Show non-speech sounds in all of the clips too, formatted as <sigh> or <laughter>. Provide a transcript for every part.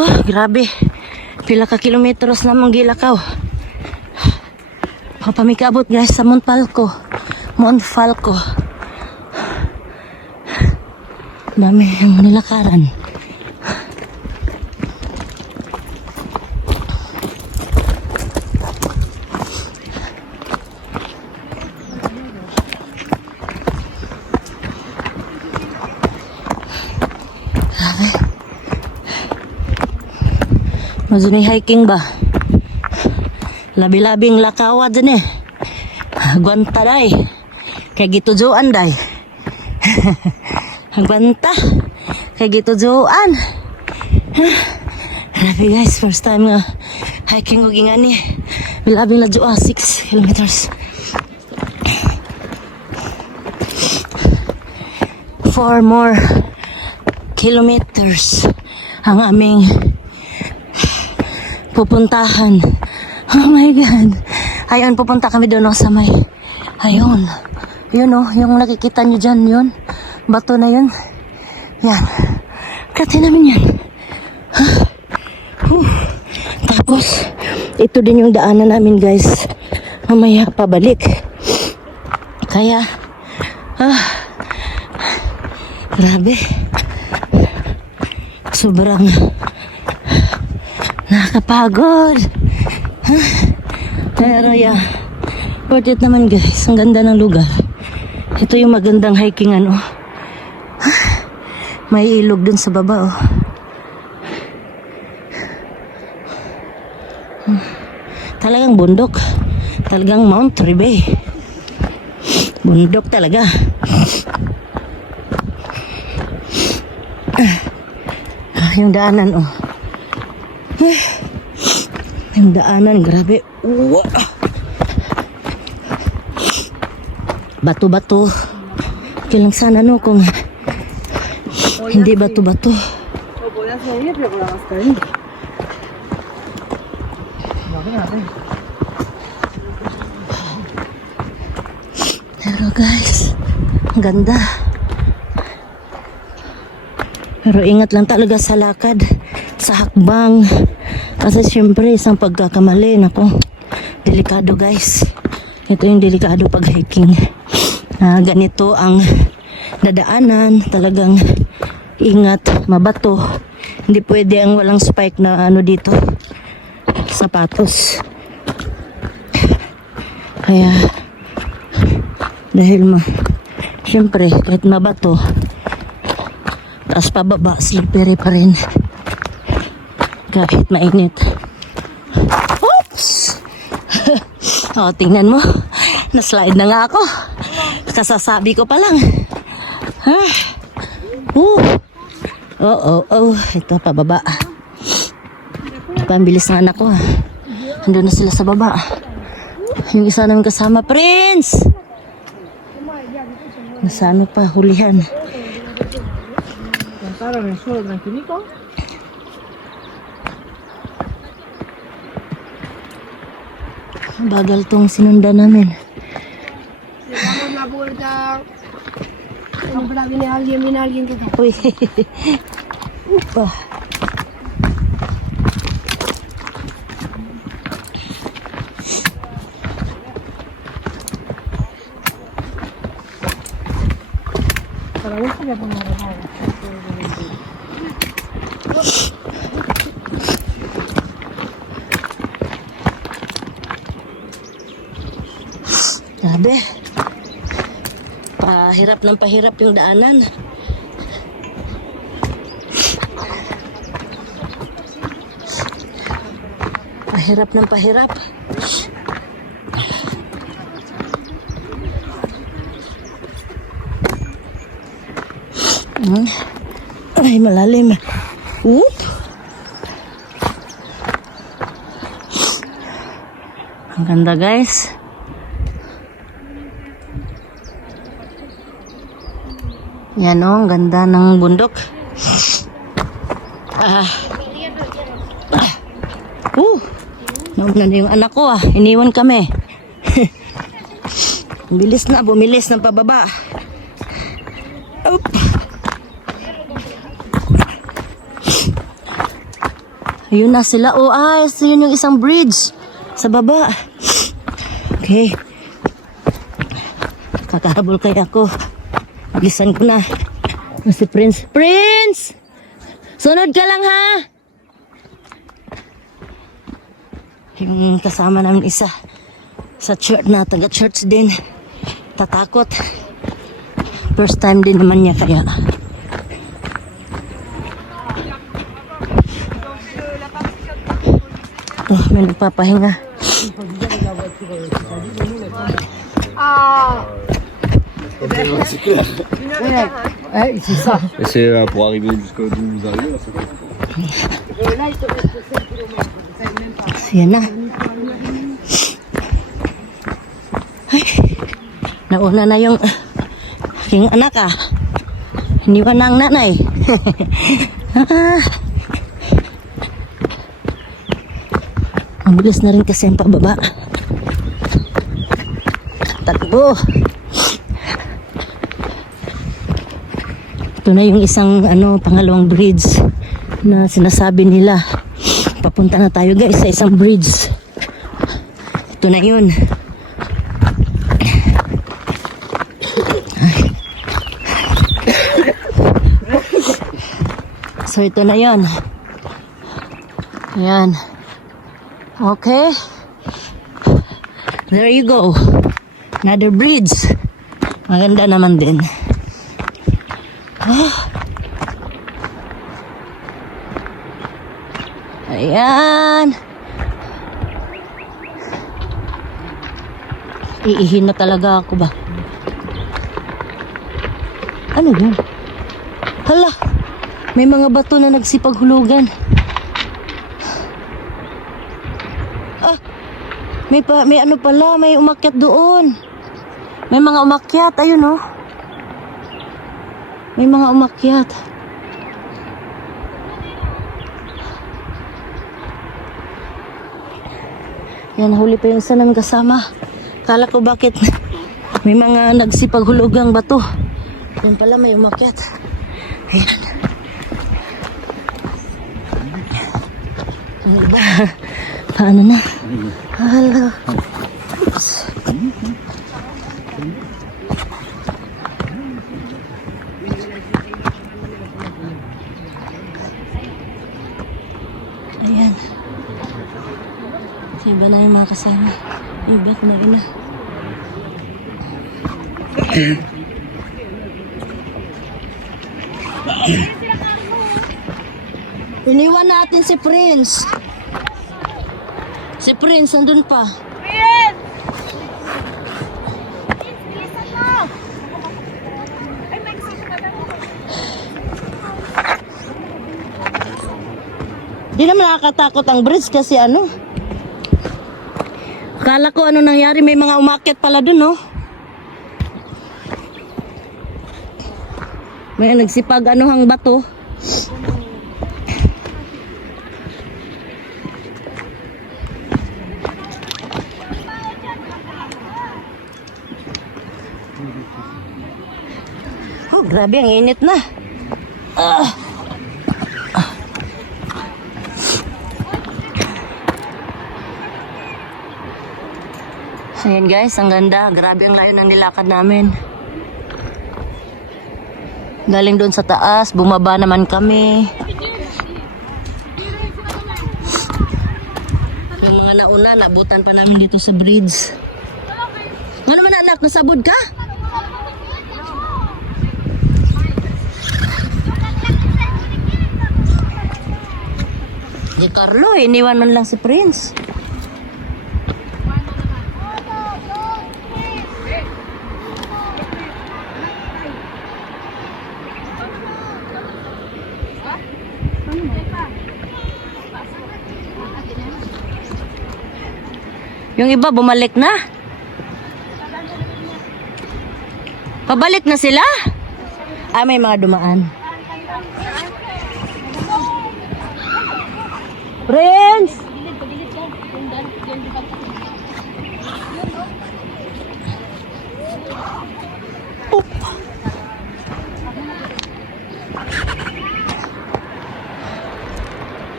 Oh, grabe. Pila ka kilometros na mong gilakaw. Papamikabot guys sa Mount Falco. Mount Falco. Dami yung nilakaran. Mazunay hiking ba? Labi-labing lakawa dyan eh. Gwanta day. Kaya gitujuan day. <laughs> Gwanta. Kaya gitujuan. Grabe guys, first time nga hiking og ingani. Bilabing na jua, 6 kilometers. Four more kilometers ang aming pupuntahan. Oh my God. Ayun, pupunta kami doon sa may... Ayun. Yun oh, yung nakikita nyo dyan, yun. Bato na yun. Yan. Kati namin yan. Huh. Tapos, ito din yung daanan namin guys. Mamaya pabalik. Kaya, ah, grabe. Sobrang nakakapagod. Pero yeah, worth it naman guys. Ang ganda ng lugar. Ito yung magandang hiking ano. May ilog dun sa baba oh. Hmm. Talagang bundok. Talagang Mount Ribey. Bundok talaga. Ah, yung daanan, oh. Eh, Yung daanan, grabe. Uwa. Bato-bato. Okay lang sana, no, kung hindi bato-bato. Pero guys, ang ganda. Pero ingat lang talaga sa lakad, sa hakbang. Kasi syempre, isang pagkakamali, nako, delikado guys. Ito yung delikado pag hiking. Ah, ganito ang dadaanan, talagang ingat, mabato. Hindi pwede ang walang spike na ano dito, sapatos. Kaya, dahil ma, syempre, kahit mabato, Taas pababa, slippery pa rin. Kahit mainit. Oops! <laughs> o, tingnan mo. Naslide na nga ako. Kasasabi ko pa lang. Ha? Uh. Oo, oh, oh, Ito, pababa. Pambilis ng anak ko. Andun na sila sa baba. Yung isa namin kasama, Prince! Nasa ano pa, hulihan. Cantaron el suelo tranquilito. Bagal tong sinunda namin. Para gusto que ya pongo la Grabe. Pahirap ng pahirap yung daanan. Pahirap ng pahirap. Hmm. Ay, malalim. Whoop. Ang ganda guys. Yan o, ang ganda ng bundok. Ah. Ah. Uh. Nauna na yung anak ko ah. Iniwan kami. <laughs> Bilis na, bumilis ng pababa. Up. Ayun na sila. Oh, ah, yun yung isang bridge. Sa baba. Okay. Kakahabol kaya ako. Bilisan ko na. Si Prince. Prince! Sunod ka lang ha! Yung kasama namin isa sa church na taga-church din. Tatakot. First time din naman niya kaya. Oh, may nagpapahinga. Ah, Et c'est euh, pour arriver jusqu'à d'où vous arrivez, là, c'est quoi Yan na. Ay, nauna na yung aking anak ah. Pa na ang nanay. ah. Ang bilis na rin kasi ang pababa. Takbo. Ito na yung isang ano pangalawang bridge na sinasabi nila. Papunta na tayo guys sa isang bridge. Ito na yun. So ito na yun. Ayan. Okay. There you go. Another bridge. Maganda naman din. <gasps> Ayan. Iihin na talaga ako ba? Ano yun? Hala, may mga bato na nagsipaghulugan. <gasps> Ah, may, pa, may ano pala, may umakyat doon. May mga umakyat, ayun oh. May mga umakyat. Yan, huli pa yung isa namin kasama. Kala ko bakit may mga nagsipaghulugang bato. Yan pala may umakyat. Ayan. Ano ba? <laughs> Paano na? Hello. Oops. Ayan. Sa iba na yung mga kasama. Iba kumain na. Iniwan natin si Prince. Si Prince, andun pa. Di naman nakakatakot ang bridge kasi ano. Akala ko ano nangyari, may mga umakyat pala dun, no? May nagsipag ano hang bato. Oh, grabe ang init na. Ah. Ayan guys, ang ganda. Grabe ang layo ng nilakad namin. Galing doon sa taas, bumaba naman kami. Yung mga nauna, nabutan pa namin dito sa bridge. Ano naman anak, nasabod ka? Di Carlo, iniwan man lang si Prince. Yung iba bumalik na. Pabalik na sila? Ah, may mga dumaan. Prince!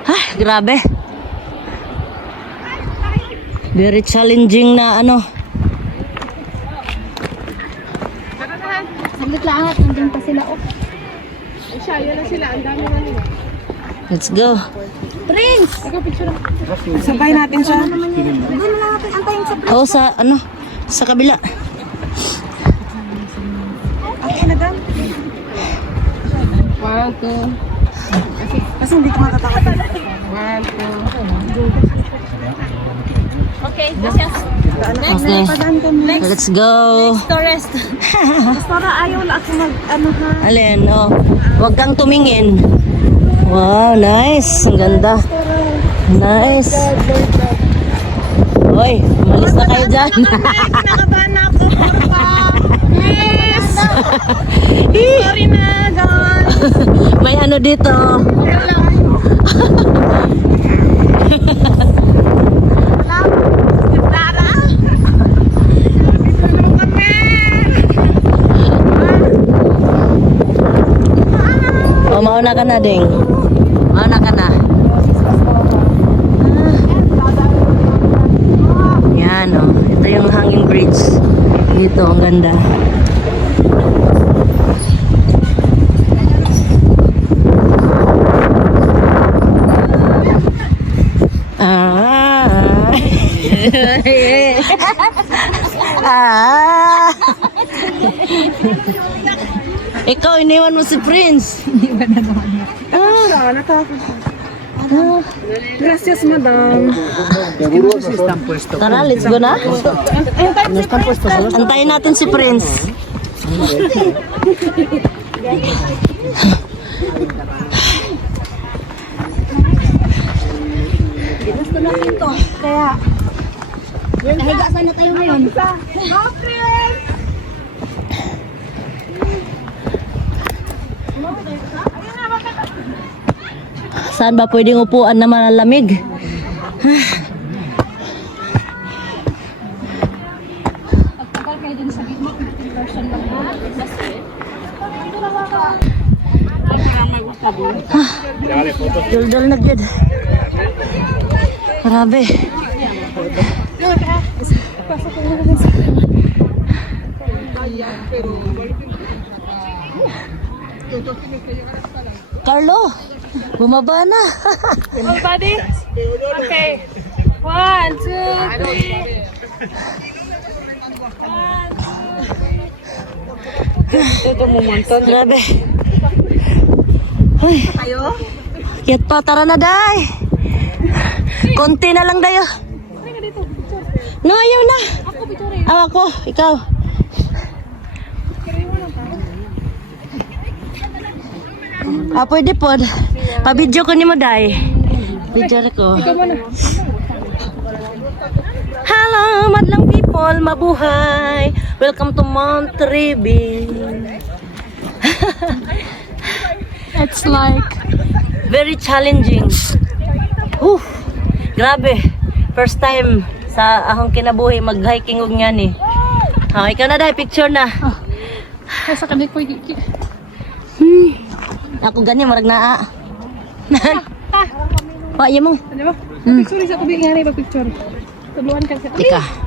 Ah, grabe. Very challenging na ano. Saglit lang at nandun pa sila. Oh. Yun na sila. Ang dami na nila. Let's go. Prince! Sabay natin siya. Oo, sa ano, sa kabila. One, two. Kasi hindi ko matatakot. One, two. Okay. Ka mo. Let's go. Tourist. <laughs> Para ayaw na ako mag, ano ha. Alin, oh. Huwag kang tumingin. Wow, nice. Ang ganda. Nice. Hoy, umalis na kayo dyan. Kinakabahan na ako. Yes! Sorry na, guys. <laughs> May ano dito. O, mauna ka na, Ding. Mauna ka na. Ah. Yan, oh. Ito yung hanging bridge. Dito, ang ganda. Ah. <laughs> <laughs> ah. <laughs> Ikaw, iniwan mo si Prince. <laughs> Ah, natakot siya. Gracias, madam. Tara, let's go na. Antayin natin si Prince. Gusto na ito. Kaya, nahiga sana tayo ngayon. No, friends! Saan ba pwedeng upuan na malalamig? Dul-dul na gid. Grabe. Carlo, bumaba na. Everybody? Okay. One, two, three. Grabe. Uy. Kiyat pa, tara na, day. Konti na lang dayo. No, ayaw na. Ako, ako, ikaw. Ah, pwede po. Pa-video ko ni mo, day. Video ko. Hello, madlang people, mabuhay. Welcome to Mount Ribin. It's like, Very challenging. Whew, grabe. First time sa akong kinabuhi mag-hiking og nga ni. Ah, ikaw na dai picture na. nasa kanil ko yung Hmm. Ako gani marag naa. <laughs> Wa mo. Ano ba? Picture sa kubi nga rin picture. Tuluan ka sa. Ika.